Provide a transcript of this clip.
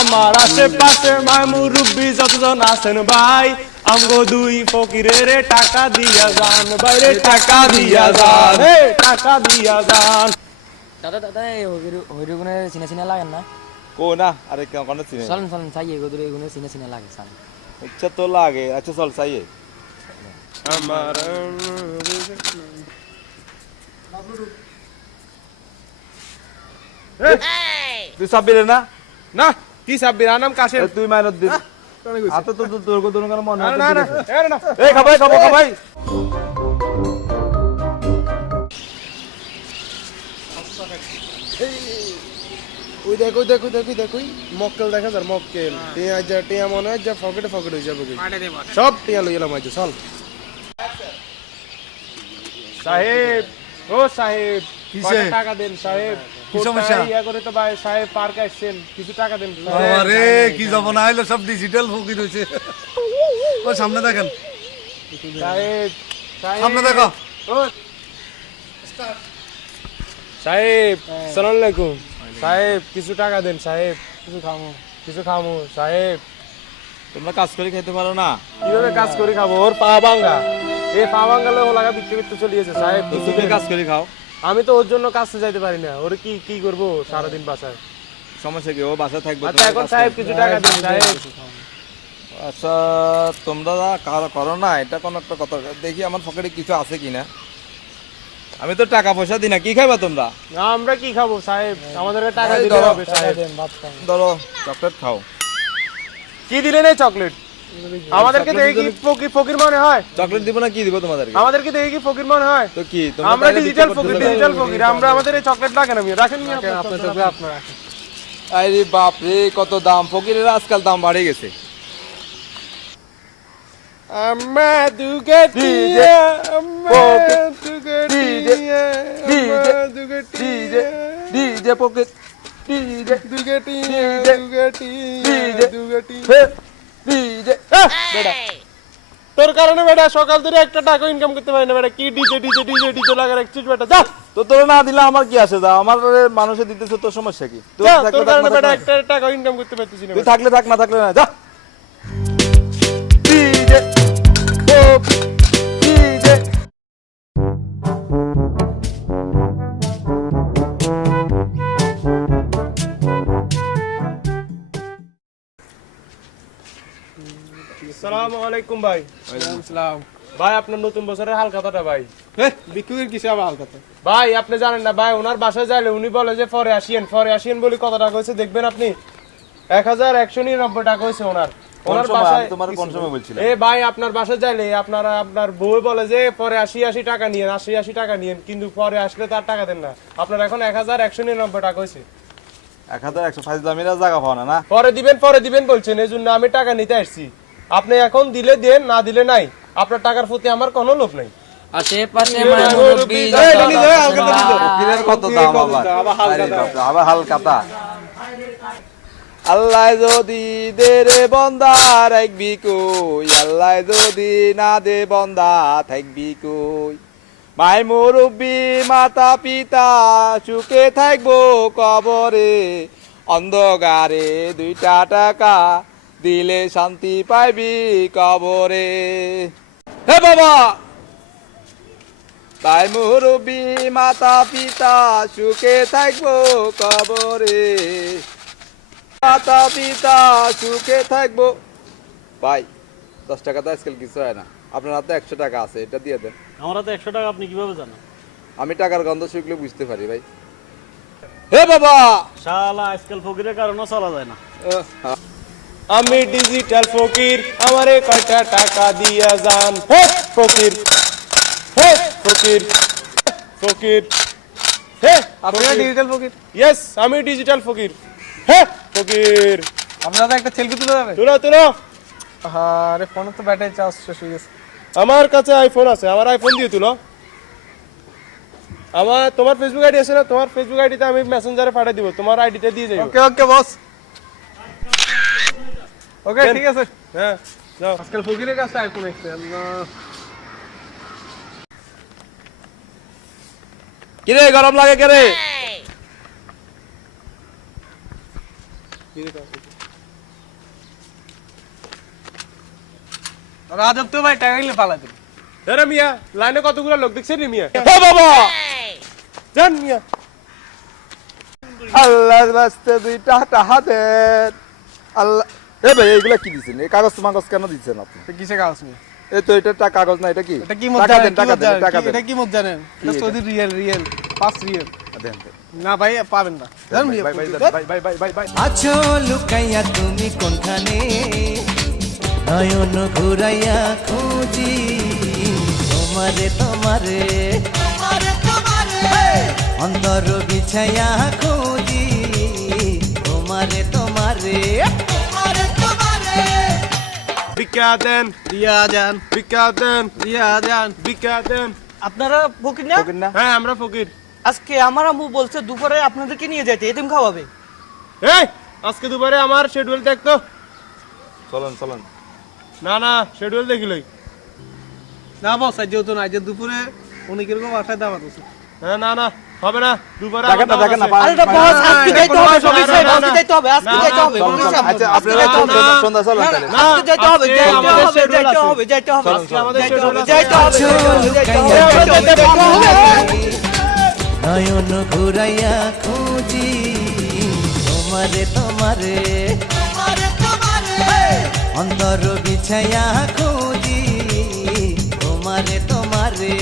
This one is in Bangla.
আমার আশেপাশে মুরব্বি যতজন আছেন ভাই, আমগো দুই ফকিরের টাকা দিয়া যান, বাইরে টাকা দিয়া যান, টাকা দিয়া যান। দাদা দাদা এই হইরগুনে চিনা চিনা লাগেন না? কো না, আরে কোন চিনে? চলেন চলেন চাই এগুলো এগুলো চিনা চিনা লাগে চল। আচ্ছা তো লাগে, আচ্ছা চল চাইয়ে। আমার তুই সাব্বির না? না কি সাব্বির, আনাম কাশেম। তুই মাইনত দিস। আতো তো তোর কো দুনো কেন মনে হয়? না না না, এই খাবাই খাবাই। ওই দেখো দেখো দেখো দেখো মক্কেল দেখা যার মক্কেল টিয়া মনে হয় যা পকেটে পকেট হয়ে যাবে, সব টিয়া লই এলাম আইছে। চল সাহেব, ও সাহেব কয়টা টাকা দেন সাহেব। কি সমস্যা? ইয়া করে তো ভাই সাহেব পার্কে আসছেন, কিছু টাকা দেন। আরে কি জমানা হইলো, সব ডিজিটাল ফকির হইছে। ও সামনে দেখেন, সাহেব সামনে দেখো। ও সাহেব সালাম আলাইকুম। সাহেব কিছু টাকা দেন সাহেব, কিছু খামু সাহেব। তোমরা কাজ করে খেতে পারো না? কিভাবে কাজ করে খাবো, ওর পা ভাঙ্গা, এই পা ভাঙ্গালে ও লাগা বিক্রি করতে চলিয়েছে সাহেব। তুমি কাজ করে খাও। আমি তো ওর জন্য কাজে যাইতে পারি না, ওর কি কি করবো সারাদিন বাসায়। সমস্যা কি, ও বাসা থাকবে। আচ্ছা এখন সাহেব কিছু টাকা দিন সাহেব। আচ্ছা তোমরা করো না, এটা কোন একটা কথা। দেখি আমার পকেটে কিছু আছে কিনা। আমি তো টাকা পয়সা দিই না, কি খাইবা তোমরা? না আমরা কি খাবো সাহেব, আমাদেরকে টাকা এই দিতে ধরো, হবে সাহেব। ধরো চকলেট খাও। কি দিলেন এই চকলেট? আমাদেরকে দেখে কি ফকির মনে হয়? চকলেট দিব না কি দিব তোমাদেরকে? আমাদেরকে দেখে কি ফকির মনে হয়? তো কি আমরা ডিজিটাল ফকির, আমরা আমাদের এই চকলেট লাগে না। রাখেন নি আপনার চকলেট আপনার রাখেন। আরে বাপ রে, কত দাম! ফকিরের আজকাল দাম বাড়ে গেছে। আমরা দুগেটিয়া, আমরা দুগেটিয়া, আমরা দুগেটিয়া, ডিজে পকেট, ডিজে দুগেটিয়া, দুগেটিয়া, দুগেটিয়া। ডিজে। বেটা তোর কারণে বেটা সকাল থেকে একটা টাকা ইনকাম করতে পারি না বেটা। কি ডিজে ডিজে ডিজে ডিজে লাগা রাখছিস বেটা, যা তো তোরা না দিলে আমার কি আসে? যা, আমার মানুষে দিতেছে, তোর সমস্যা কি? তুই যা, থাকলে তোর থাক, কারণে না বেটা থাকলে একটা টাকা ইনকাম করতে পারতেছি না তুই বেটা। থাকলে থাক, না থাকলে না, যা। DJ pop, DJ. আসসালামু আলাইকুম ভাই। সালাম। ভাই আপনার নতুন বছরের হালখাতাটা ভাই। বিক্রির কিসে আবার হালকাতে? ভাই আপনি জানেন না ভাই, ওনার বাসায় যাইলে উনি বলে যে পরে আসিয়েন বলে কত টাকা হয়েছে দেখবেন আপনি। 1199 টাকা হয়েছে ওনার। ওনার বাসায় তোমার কোন সময় বলছিলাম? এ ভাই আপনার বাসায় যাইলে আপনার বউ বলে যে পরে 80 টাকা নিয়েন, 80 টাকা নিয়েন, কিন্তু পরে আসলে তার টাকা দেন না। আপনার এখন 1199 টাকা হয়েছে। 1100 ফাইজলামিরা জায়গা পাও না না? পরে দিবেন বলছেন, এই জন্য আমি টাকা নিতে আসছি। আপনি এখন দিলে দেন, না দিলে নাই। আপনার টাকার প্রতি আমার কোনো লোভ নাই। আশেপাশে মুরব্বি ফকিরের কত দাম আবার? আরে বাপ রে, আবার হালকাতা। আল্লাহ যদি দে রে বন্দা রাখবি কই, আল্লাহ যদি না দে বন্দা থাকবি কই। মাই মুরব্বি মাতা পিতা সুখে থাকবো কবরে, অন্ধকারে 2টা টাকা দিলে শান্তি পাইবি কবরে। হে বাবা, তাই মুরব্বি মাতা পিতা সুখে থাকবো কবরে, মাতা পিতা সুখে থাকবো। ভাই 10 টাকা তো আজকাল কিছু হয় না, আপনার হাতে 100 টাকা আছে, এটা দিয়ে দেন। আমার হাতে 100 টাকা আপনি কিভাবে জানেন? আমি টাকার গন্ধ শুকলে বুঝতে পারি ভাই। হে বাবা, শালা আজকাল ফকিরের কারণে চলা যায় না। আমি ডিজিটাল ফকির, আমারে কয়টা টাকা দিয়া যান। হে ফকির, হে ফকির, ফকির, হে আপনি ডিজিটাল ফকির? ইয়েস আমি ডিজিটাল ফকির। হে ফকির, আপনারা একটা সেলফি তুলে যাবে? তুলো। আরে ফোনে তো ব্যাটারি চার্জ শেষ হয়ে গেছে। আমার কাছে আইফোন আছে, আমার আইফোন দিয়ে তুলো। তোমার ফেসবুক আইডি আছে না? তোমার ফেসবুক আইডিতে আমি মেসেঞ্জারে পাঠিয়ে দিব, তোমার আইডিটা দিয়ে যাই। ওকে বস। ওকে ঠিক আছে। হ্যাঁ যাও। আজকাল ফকিরের কাছে আইফোন এসছে। কিরে গরম লাগে কে রে? রাজব তো ভাই টাকা গেলে পালা দিন আরে মিয়া লাইনে কতগুলো লোক দেখছেন মিয়া ও বাবা জান মিয়া আল্লাহর বাস্তে 2টা টাকা দেন আল্লাহ এ ভাই এগুলা কি দিছেন এই কাগজ মাগজ কেন দিচ্ছেন আপনি কিসে কাগজ মিয়া এই তো এটা কাগজ না এটা কি এটা কি টাকা দেন টাকা দেন টাকা দেন এটা কি মত জানেন এটা এটা? সৌদি রিয়েল 5 রিয়েল দেন না ভাই পাবেন না জান মিয়া ভাই ভাই ভাই ভাই ভাই আছো লুকাইয়া তুমি কোনখানে নয়ন ঘুরাইয়া খুঁজি তোমারে তোমারে অন্তর বিছাইয়া খুঁজি তোমারে তোমারে বিকা দেন দিয়া যান বিকা দেন দিয়া যান বিকা দেন আপনারা ফকির না ফকির না হ্যাঁ আমরা ফকির আজকে আমার আম্মু বলছে দুপুরে আপনাদেরকে নিয়ে যাইতে এতিম খাওয়াবে এই আজকে দুপুরে আমার শিডিউল দেখতো চলুন চলুন না না শিডিউল দেখিলই না বস আজ যেহেতু না আজ দুপুরে অনেকের রকম বাসায় দাওয়াত আছে হ্যাঁ না না হবে না দুপুরে দেখেন না দেখেন না আরে এটা বস আজকে যাইতে হবে সবাই না, না, আজকে যাইতে হবে আজকে যাইতে হবে আচ্ছা আপনারা সন্ধ্যা চলুন তাহলে আজকে যাইতে হবে যাইতে হবে যাইতে হবে আজকে আমাদের schedule আছে। যাইতে হবে আছো লুকাইয়া নয়ন ঘুরাইয়া খুঁজি তোমারে তোমারে অন্তর বিছাইয়া খুঁজি তোমারে তোমারে